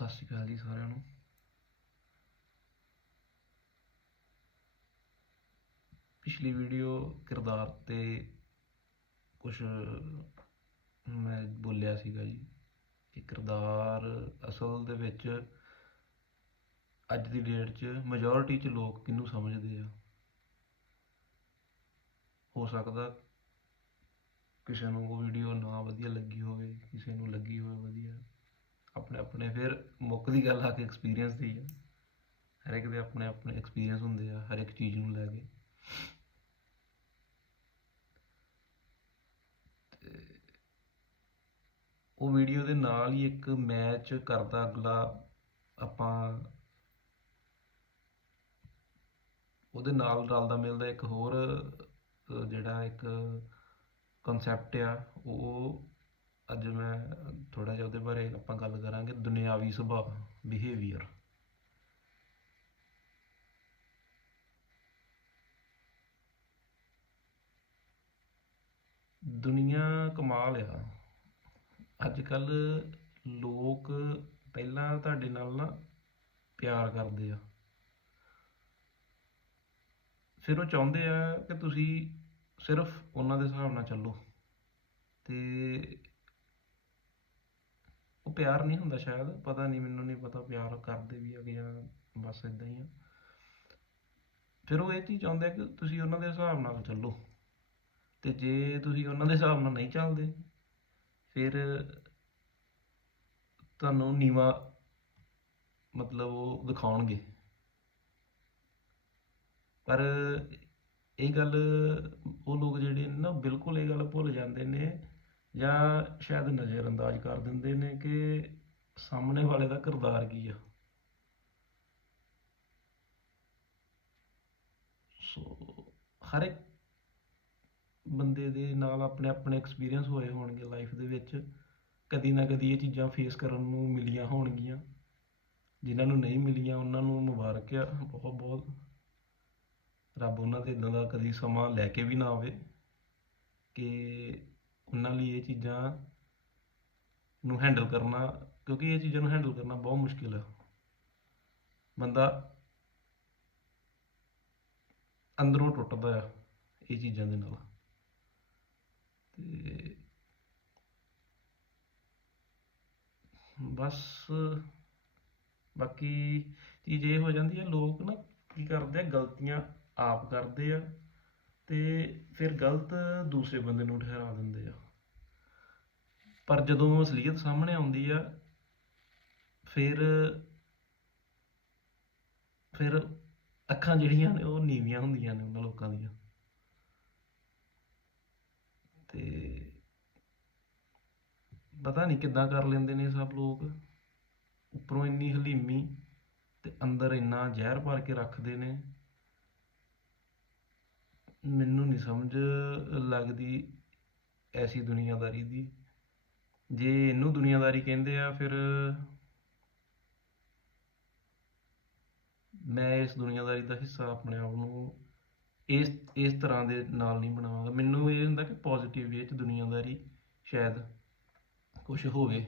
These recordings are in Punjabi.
ਸਤਿ ਸ਼੍ਰੀ ਅਕਾਲ ਜੀ ਸਾਰਿਆਂ ਨੂੰ। ਪਿਛਲੀ ਵੀਡੀਓ ਕਿਰਦਾਰ ਤੇ ਕੁਝ ਮੈਂ ਬੋਲਿਆ ਸੀਗਾ ਜੀ ਕਿ ਕਿਰਦਾਰ ਅਸਲ ਦੇ ਵਿੱਚ ਅੱਜ ਦੀ ਡੇਟ 'ਚ ਮੈਜੋਰਿਟੀ 'ਚ ਲੋਕ ਕਿਹਨੂੰ ਸਮਝਦੇ ਆ? ਹੋ ਸਕਦਾ ਕਿਸੇ ਨੂੰ ਉਹ ਵੀਡੀਓ ਨਾ ਵਧੀਆ ਲੱਗੀ ਹੋਵੇ, ਕਿਸੇ ਨੂੰ ਲੱਗੀ ਹੋਵੇ ਵਧੀਆ। ਆਪਣੇ ਆਪਣੇ ਫਿਰ ਮੁੱਕ ਦੀ ਗੱਲ ਆ ਕੇ ਐਕਸਪੀਰੀਅੰਸ ਦੀ ਆ। ਹਰ ਇੱਕ ਦੇ ਆਪਣੇ ਆਪਣੇ ਐਕਸਪੀਰੀਅੰਸ ਹੁੰਦੇ ਆ, ਹਰ ਇੱਕ ਚੀਜ਼ ਨੂੰ ਲੈ ਕੇ। ਉਹ ਵੀਡੀਓ ਦੇ ਨਾਲ ਹੀ ਇੱਕ ਮੈਚ ਕਰਦਾ ਅਗਲਾ, ਆਪਾਂ ਉਹਦੇ ਨਾਲ ਰਲਦਾ ਮਿਲਦਾ ਇੱਕ ਹੋਰ ਜਿਹੜਾ ਇੱਕ ਕਨਸੈਪਟ ਆ, ਉਹ ਅੱਜ ਮੈਂ ਥੋੜਾ ਜਿਹਾ ਉਹਦੇ ਬਾਰੇ ਆਪਾਂ ਗੱਲ ਕਰਾਂਗੇ ਦੁਨਿਆਵੀ ਸੁਭਾਅ ਬਿਹੇਵੀਅਰ ਦੁਨੀਆ ਕਮਾਲ ਆ। ਅੱਜ ਕੱਲ ਲੋਕ ਪਹਿਲਾਂ ਤੁਹਾਡੇ ਨਾਲ ਨਾ ਪਿਆਰ ਕਰਦੇ ਆ। ਫਿਰ ਉਹ ਚਾਹੁੰਦੇ ਆ ਕਿ ਤੁਸੀਂ ਸਿਰਫ ਉਹਨਾਂ ਦੇ ਹਿਸਾਬ ਨਾਲ ਚੱਲੋ। ਤੇ ਉਹ ਪਿਆਰ ਨਹੀਂ ਹੁੰਦਾ ਸ਼ਾਇਦ, ਪਤਾ ਨਹੀਂ, ਮੈਨੂੰ ਨਹੀਂ ਪਤਾ ਪਿਆਰ ਕਰਦੇ ਵੀ ਆ ਕਿ ਜਾਂ ਬਸ ਇਦਾਂ ਹੀ ਆ। ਫਿਰ ਉਹ ਇਹ ਚੀਜ਼ ਚਾਹੁੰਦੇ ਆ ਕਿ ਤੁਸੀਂ ਉਹਨਾਂ ਦੇ ਹਿਸਾਬ ਨਾਲ ਚੱਲੋ। ਤੇ ਜੇ ਤੁਸੀਂ ਉਹਨਾਂ ਦੇ ਹਿਸਾਬ ਨਾਲ ਨਹੀਂ ਚੱਲਦੇ, ਫਿਰ ਤੁਹਾਨੂੰ ਨੀਵਾ ਮਤਲਬ ਉਹ ਦਿਖਾਉਣਗੇ। ਪਰ ਇਹ ਗੱਲ ਉਹ ਲੋਕ ਜਿਹੜੇ ਨੇ ਨਾ, ਬਿਲਕੁਲ ਇਹ ਗੱਲ ਭੁੱਲ ਜਾਂਦੇ ਨੇ ਜਾਂ ਸ਼ਾਇਦ ਨਜ਼ਰਅੰਦਾਜ਼ ਕਰ ਦਿੰਦੇ ਨੇ ਕਿ ਸਾਹਮਣੇ ਵਾਲੇ ਦਾ ਕਿਰਦਾਰ ਕੀ ਆ? ਸੋ, ਹਰ ਇੱਕ ਬੰਦੇ ਦੇ ਨਾਲ ਆਪਣੇ ਆਪਣੇ ਐਕਸਪੀਰੀਅੰਸ ਹੋਏ ਹੋਣਗੇ ਲਾਈਫ ਦੇ ਵਿੱਚ। ਕਦੀ ਨਾ ਕਦੀ ਇਹ ਚੀਜ਼ਾਂ ਫੇਸ ਕਰਨ ਨੂੰ ਮਿਲੀਆਂ ਹੋਣਗੀਆਂ। ਜਿਨ੍ਹਾਂ ਨੂੰ ਨਹੀਂ ਮਿਲੀਆਂ, ਉਹਨਾਂ ਨੂੰ ਮੁਬਾਰਕ ਆ। ਬਹੁਤ ਬਹੁਤ। ਰੱਬ ਉਹਨਾਂ ਤੇ ਇਦਾਂ ਦਾ ਕਦੀ ਸਮਾਂ ਲੈ ਕੇ ਵੀ ਨਾ ਆਵੇ ਕਿ ਉਹਨਾਂ ਲਈ ਇਹ ਚੀਜ਼ਾਂ ਨੂੰ ਹੈਂਡਲ ਕਰਨਾ, ਕਿਉਂਕਿ ਇਹ ਚੀਜ਼ਾਂ ਨੂੰ ਹੈਂਡਲ ਕਰਨਾ ਬਹੁਤ ਮੁਸ਼ਕਿਲ ਆ। ਬੰਦਾ ਅੰਦਰੋਂ ਟੁੱਟਦਾ ਆ ਇਹ ਚੀਜ਼ਾਂ ਦੇ ਨਾਲ। ਤੇ ਬਸ ਬਾਕੀ ਚੀਜ਼ ਇਹ ਹੋ ਜਾਂਦੀ ਹੈ ਲੋਕ ਨਾ ਕੀ ਕਰਦੇ ਆ, ਗਲਤੀਆਂ ਆਪ ਕਰਦੇ ਆ। ਤੇ ਫਿਰ ਗਲਤ ਦੂਸਰੇ ਬੰਦੇ ਨੂੰ ਠਹਿਰਾ ਦਿੰਦੇ ਆ। ਪਰ ਜਦੋਂ ਅਸਲੀਅਤ ਸਾਹਮਣੇ ਆਉਂਦੀ ਆ, ਫਿਰ ਫਿਰ ਅੱਖਾਂ ਜਿਹੜੀਆਂ ਨੇ ਉਹ ਨੀਵੀਆਂ ਹੁੰਦੀਆਂ ਨੇ ਉਹਨਾਂ ਲੋਕਾਂ ਦੀਆਂ। ਤੇ ਪਤਾ ਨਹੀਂ ਕਿੱਦਾਂ ਕਰ ਲੈਂਦੇ ਨੇ ਸਭ ਲੋਕ। ਉੱਪਰੋਂ ਇੰਨੀ ਹਲੀਮੀ ਤੇ ਅੰਦਰ ਇੰਨਾ ਜ਼ਹਿਰ ਭਰ ਕੇ ਰੱਖਦੇ ਨੇ। ਮੈਨੂੰ ਨਹੀਂ ਸਮਝ ਲੱਗਦੀ ਐਸੀ ਦੁਨੀਆਦਾਰੀ ਦੀ। ਜੇ ਇਹਨੂੰ ਦੁਨੀਆਦਾਰੀ ਕਹਿੰਦੇ ਆ, ਫਿਰ ਮੈਂ ਇਸ ਦੁਨੀਆਦਾਰੀ ਦਾ ਹਿੱਸਾ ਆਪਣੇ ਆਪ ਨੂੰ ਇਸ ਇਸ ਤਰ੍ਹਾਂ ਦੇ ਨਾਲ ਨਹੀਂ ਬਣਾਵਾਂਗਾ। ਮੈਨੂੰ ਇਹ ਹੁੰਦਾ ਕਿ ਪੋਜ਼ਿਟਿਵ ਵੇ ਚ ਦੁਨੀਆਦਾਰੀ ਸ਼ਾਇਦ ਕੁਝ ਹੋਵੇ,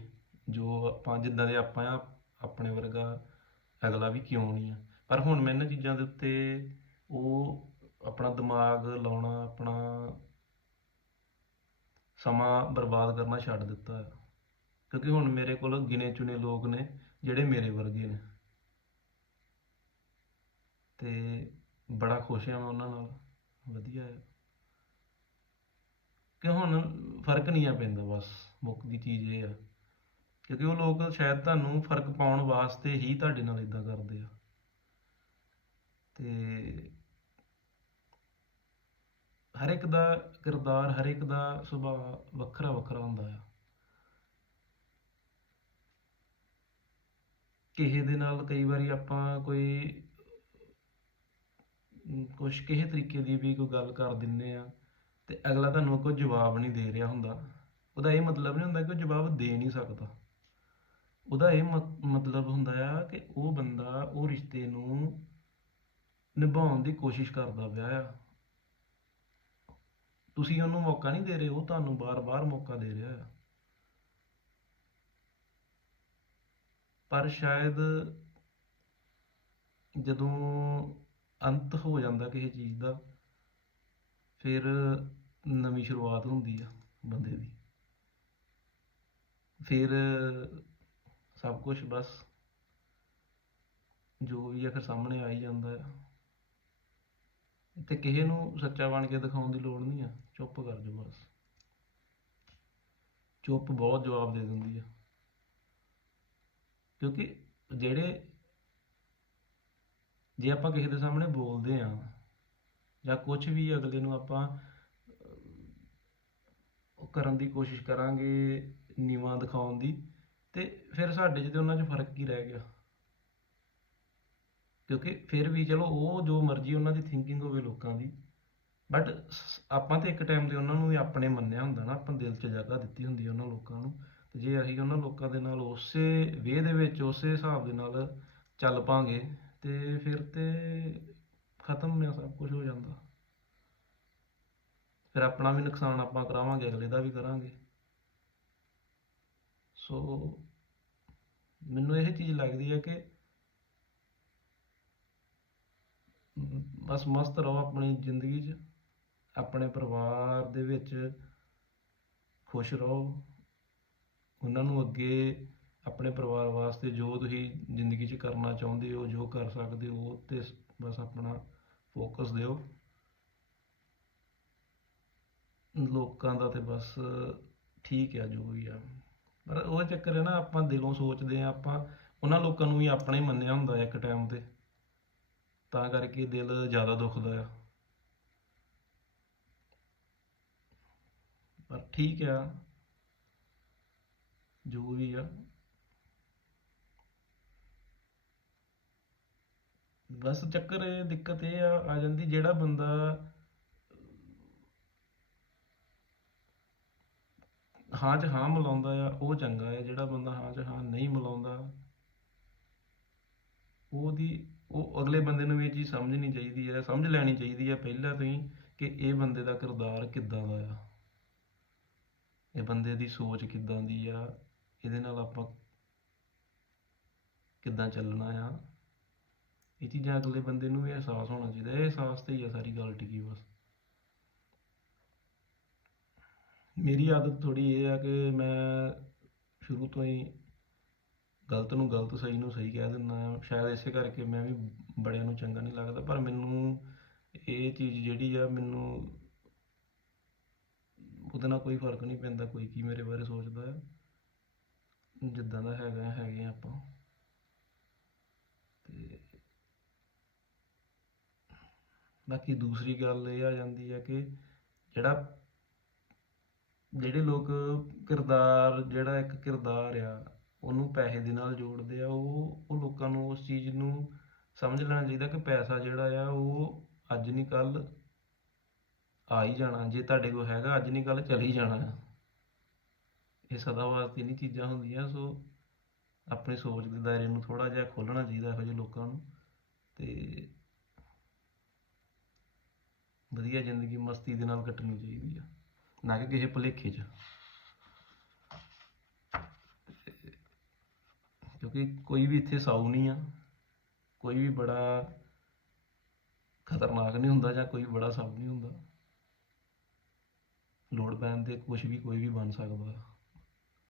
ਜੋ ਆਪਾਂ, ਜਿੱਦਾਂ ਦੇ ਆਪਾਂ ਆ, ਆਪਣੇ ਵਰਗਾ ਅਗਲਾ ਵੀ ਕਿਉਂ ਨਹੀਂ ਆ। ਪਰ ਹੁਣ ਮੈਂ ਇਹਨਾਂ ਚੀਜ਼ਾਂ ਦੇ ਉੱਤੇ ਉਹ ਆਪਣਾ ਦਿਮਾਗ ਲਾਉਣਾ, ਆਪਣਾ ਸਮਾਂ ਬਰਬਾਦ ਕਰਨਾ ਛੱਡ ਦਿੱਤਾ। ਹੈ ਕਿਉਂਕਿ ਹੁਣ ਮੇਰੇ ਕੋਲ ਗਿਣੇ ਚੁਣੇ ਲੋਕ ਨੇ, ਜਿਹੜੇ ਮੇਰੇ ਵਰਗੇ ਨੇ। ਤੇ ਬੜਾ ਖੁਸ਼ ਹਾਂ ਮੈਂ ਉਹਨਾਂ ਨਾਲ। ਵਧੀਆ ਹੈ। ਕਿ ਹੁਣ ਫ਼ਰਕ ਨਹੀਂ ਆ ਪੈਂਦਾ ਬਸ ਮੁੱਕ ਦੀ ਚੀਜ਼ ਇਹ ਆ। ਕਿਉਂਕਿ ਉਹ ਲੋਕ ਸ਼ਾਇਦ ਤੁਹਾਨੂੰ ਫ਼ਰਕ ਪਾਉਣ ਵਾਸਤੇ ਹੀ ਤੁਹਾਡੇ ਨਾਲ ਇਦਾਂ ਕਰਦੇ ਆ। ਤੇ ਹਰ ਇੱਕ ਦਾ ਕਿਰਦਾਰ, ਹਰ ਇੱਕ ਦਾ ਸੁਭਾਅ ਵੱਖਰਾ ਵੱਖਰਾ ਹੁੰਦਾ ਆ। ਕਿਸੇ ਦੇ ਨਾਲ ਕਈ ਵਾਰੀ ਆਪਾਂ ਕੋਈ ਕੁਛ ਕਿਸੇ ਤਰੀਕੇ ਦੀ ਵੀ ਕੋਈ ਗੱਲ ਕਰ ਦਿੰਨੇ ਆ ਤੇ ਅਗਲਾ ਤੁਹਾਨੂੰ ਕੋਈ ਜਵਾਬ ਨਹੀਂ ਦੇ ਰਿਹਾ ਹੁੰਦਾ। ਉਹਦਾ ਇਹ ਮਤਲਬ ਨਹੀਂ ਹੁੰਦਾ ਕਿ ਉਹ ਜਵਾਬ ਦੇ ਨਹੀਂ ਸਕਦਾ। ਉਹਦਾ ਇਹ ਮਤ- ਮਤਲਬ ਹੁੰਦਾ ਆ ਕਿ ਉਹ ਬੰਦਾ ਉਹ ਰਿਸ਼ਤੇ ਨੂੰ ਨਿਭਾਉਣ ਦੀ ਕੋਸ਼ਿਸ਼ ਕਰਦਾ ਪਿਆ ਆ। ਤੁਸੀਂ ਉਹਨੂੰ ਮੌਕਾ ਨਹੀਂ ਦੇ ਰਹੇ, ਉਹ ਤੁਹਾਨੂੰ ਬਾਰ-ਬਾਰ ਮੌਕਾ ਦੇ ਰਿਹਾ ਆ। ਪਰ ਸ਼ਾਇਦ ਜਦੋਂ ਅੰਤ ਹੋ ਜਾਂਦਾ ਕਿਸੇ ਚੀਜ਼ ਦਾ, ਫਿਰ ਨਵੀਂ ਸ਼ੁਰੂਆਤ ਹੁੰਦੀ ਆ ਬੰਦੇ ਦੀ। ਫਿਰ ਸਭ ਕੁਝ ਬਸ ਜੋ ਵੀ ਆ ਫਿਰ ਸਾਹਮਣੇ ਆ ਹੀ ਜਾਂਦਾ ਆ। ਇੱਥੇ ਕਿਸੇ ਨੂੰ ਸੱਚਾ ਬਣ ਕੇ ਦਿਖਾਉਣ ਦੀ ਲੋੜ ਨਹੀਂ ਆ। ਚੁੱਪ ਕਰ ਜਾਓ ਬਸ। ਚੁੱਪ ਬਹੁਤ ਜਵਾਬ ਦੇ ਦਿੰਦੀ ਆ। ਕਿਉਂਕਿ ਜਿਹੜੇ ਜੇ ਆਪਾਂ ਕਿਸੇ ਦੇ ਸਾਹਮਣੇ ਬੋਲਦੇ ਆ ਜਾਂ ਕੁਝ ਵੀ ਅਗਲੇ ਨੂੰ ਆਪਾਂ ਕਰਨ ਦੀ ਕੋਸ਼ਿਸ਼ ਕਰਾਂਗੇ, ਨੀਵਾਂ ਦਿਖਾਉਣ ਦੀ, ਤੇ ਫਿਰ ਸਾਡੇ 'ਚ ਤੇ ਉਹਨਾਂ 'ਚ ਫ਼ਰਕ ਕੀ ਰਹਿ ਗਿਆ? ਕਿਉਂਕਿ ਫਿਰ ਵੀ ਚਲੋ ਉਹ ਜੋ ਮਰਜ਼ੀ ਉਹਨਾਂ ਦੀ ਥਿੰਕਿੰਗ ਹੋਵੇ ਲੋਕਾਂ ਦੀ ਬਟ ਆਪਾਂ ਤੇ ਇੱਕ ਟਾਈਮ ਤੇ ਉਹਨਾਂ ਨੂੰ ਵੀ ਆਪਣੇ ਮੰਨਿਆ ਹੁੰਦਾ ਨਾ, ਆਪਾਂ ਦਿਲ 'ਚ ਜਗ੍ਹਾ ਦਿੱਤੀ ਹੁੰਦੀ ਹੈ ਉਹਨਾਂ ਲੋਕਾਂ ਨੂੰ, ਤੇ ਜੇ ਅਸੀਂ ਉਹਨਾਂ ਲੋਕਾਂ ਦੇ ਨਾਲ ਉਸੇ ਵੇਹ ਦੇ ਵਿੱਚ, ਉਸੇ ਹਿਸਾਬ ਦੇ ਨਾਲ ਚੱਲ ਪਾਂਗੇ, ਤੇ ਫਿਰ ਤੇ ਖਤਮ ਹੈ ਸਭ ਕੁਝ ਹੋ ਜਾਂਦਾ। ਫਿਰ ਆਪਣਾ ਵੀ ਨੁਕਸਾਨ ਆਪਾਂ ਕਰਾਵਾਂਗੇ, ਅਗਲੇ ਦਾ ਵੀ ਕਰਾਂਗੇ। ਸੋ ਮੈਨੂੰ ਇਹ ਚੀਜ਼ ਲੱਗਦੀ ਹੈ ਕਿ ਮ, ਬਸ ਮਸਤ ਰਹੋ ਆਪਣੀ ਜ਼ਿੰਦਗੀ 'ਚ, ਆਪਣੇ ਪਰਿਵਾਰ ਦੇ ਵਿੱਚ ਖੁਸ਼ ਰਹੋ। ਉਹਨਾਂ ਨੂੰ ਅੱਗੇ ਆਪਣੇ ਪਰਿਵਾਰ ਵਾਸਤੇ ਜੋ ਤੁਸੀਂ ਜ਼ਿੰਦਗੀ 'ਚ ਕਰਨਾ ਚਾਹੁੰਦੇ ਹੋ, ਜੋ ਕਰ ਸਕਦੇ ਹੋ, ਉਹ ਤੇ ਬਸ ਆਪਣਾ ਫੋਕਸ ਦਿਓ। ਲੋਕਾਂ ਦਾ ਤੇ ਬਸ ਠੀਕ ਆ, ਜੋ ਵੀ ਆ। ਪਰ ਉਹ ਚੱਕਰ ਹੈ ਨਾ, ਆਪਾਂ ਦਿਲੋਂ ਸੋਚਦੇ ਆ ਆਪਾਂ, ਉਹਨਾਂ ਲੋਕਾਂ ਨੂੰ ਵੀ ਆਪਣਾ ਹੀ ਮੰਨਿਆ ਹੁੰਦਾ ਇੱਕ ਟਾਈਮ ਤੇ। ਤਾਂ ਕਰਕੇ ਦਿਲ ਜ਼ਿਆਦਾ ਦੁਖਦਾ ਆ। ਪਰ ਠੀਕ ਆ। ਜੋ ਵੀ ਆ। ਬਸ ਚੱਕਰ ਇਹ ਦਿੱਕਤ ਇਹ ਆ ਆ ਜਾਂਦੀ ਜਿਹੜਾ ਬੰਦਾ ਹਾਂ 'ਚ ਹਾਂ ਮਿਲਾਉਂਦਾ ਆ, ਉਹ ਚੰਗਾ ਆ। ਜਿਹੜਾ ਬੰਦਾ ਹਾਂ 'ਚ ਹਾਂ ਨਹੀਂ ਮਿਲਾਉਂਦਾ, ਉਹਦੀ ਉਹ ਅਗਲੇ ਬੰਦੇ ਨੂੰ ਇਹ ਚੀਜ਼ ਸਮਝਣੀ ਚਾਹੀਦੀ ਹੈ, ਸਮਝ ਲੈਣੀ ਚਾਹੀਦੀ ਹੈ ਪਹਿਲਾਂ ਤੋਂ ਹੀ ਕਿ ਇਹ ਬੰਦੇ ਦਾ ਕਿਰਦਾਰ ਕਿੱਦਾਂ ਦਾ ਆ। ਇਹ ਬੰਦੇ ਦੀ ਸੋਚ ਕਿੱਦਾਂ ਦੀ ਆ, ਇਹਦੇ ਨਾਲ ਆਪਾਂ ਕਿੱਦਾਂ ਚੱਲਣਾ ਆ। ਇਹ ਚੀਜ਼ਾਂ ਅਗਲੇ ਬੰਦੇ ਨੂੰ ਵੀ ਅਹਿਸਾਸ ਹੋਣਾ ਚਾਹੀਦਾ, ਇਹ ਅਹਿਸਾਸ ਤੇ ਹੀ ਆ ਸਾਰੀ ਗੱਲ ਟਿਕੀ ਬਸ। ਮੇਰੀ ਆਦਤ ਥੋੜੀ ਇਹ ਆ ਕਿ ਮੈਂ ਸ਼ੁਰੂ ਤੋਂ ਹੀ ਗਲਤ ਨੂੰ ਗਲਤ ਸਹੀ ਨੂੰ ਸਹੀ ਕਹਿ ਦਿੰਦਾ ਸ਼ਾਇਦ ਇਸੇ ਕਰਕੇ ਮੈਂ ਵੀ ਬੜਿਆਂ ਨੂੰ ਚੰਗਾ ਨਹੀਂ ਲੱਗਦਾ, ਪਰ ਮੈਨੂੰ ਇਹ ਚੀਜ਼ ਜਿਹੜੀ ਆ, ਮੈਨੂੰ ਉਹਦੇ ਨਾਲ ਕੋਈ ਫ਼ਰਕ ਨਹੀਂ ਪੈਂਦਾ, ਕੋਈ ਕੀ ਮੇਰੇ ਬਾਰੇ ਸੋਚਦਾ ਹੈ। ਜਿੱਦਾਂ ਦਾ ਹੈਗਾ, ਹੈਗੇ ਆ ਆਪਾਂ। ਤੇ ਬਾਕੀ ਦੂਸਰੀ ਗੱਲ ਇਹ ਆ ਜਾਂਦੀ ਹੈ ਕਿ ਜਿਹੜਾ, ਜਿਹੜੇ ਲੋਕ ਕਿਰਦਾਰ, ਜਿਹੜਾ ਇੱਕ ਕਿਰਦਾਰ ਆ ਉਹਨੂੰ ਪੈਸੇ ਦੇ ਨਾਲ ਜੋੜਦੇ ਆ, ਉਹ ਉਹ ਲੋਕਾਂ ਨੂੰ ਉਸ ਚੀਜ਼ ਨੂੰ ਸਮਝ ਲੈਣਾ ਚਾਹੀਦਾ ਕਿ ਪੈਸਾ ਜਿਹੜਾ ਆ, ਉਹ ਅੱਜ ਨਹੀਂ ਕੱਲ ਆ ਹੀ ਜਾਣਾ, ਜੇ ਤੁਹਾਡੇ ਕੋਲ ਹੈਗਾ ਅੱਜ ਨਹੀਂ ਕੱਲ ਚਲ ਜਾਣਾ। ਇਹ ਸਦਾ ਵਾਸਤੇ ਨਹੀਂ ਚੀਜ਼ਾਂ ਹੁੰਦੀਆਂ, ਸੋ ਆਪਣੀ ਸੋਚ ਦੇ ਦਾਇਰੇ ਨੂੰ ਥੋੜਾ ਜਿਹਾ ਖੋਲਣਾ ਚਾਹੀਦਾ ਇਹੋ ਜਿਹੇ ਲੋਕਾਂ ਨੂੰ ਤੇ ਵਧੀਆ ਜ਼ਿੰਦਗੀ ਮਸਤੀ ਦੇ ਨਾਲ ਕੱਟਣੀ ਚਾਹੀਦੀ ਆ, ਨਾ ਕਿ ਕਿਸੇ ਭੁਲੇਖੇ 'ਚ। ਕਿਉਂਕਿ ਕੋਈ ਵੀ ਇੱਥੇ ਸਾਊ ਨਹੀਂ ਆ। ਕੋਈ ਵੀ ਬੜਾ ਖਤਰਨਾਕ ਨਹੀਂ ਹੁੰਦਾ ਜਾਂ ਕੋਈ ਬੜਾ ਸਾਊ ਨਹੀਂ ਹੁੰਦਾ। ਲੋੜ ਪੈਣ ਤੇ ਕੁਝ ਵੀ ਕੋਈ ਵੀ ਬਣ ਸਕਦਾ।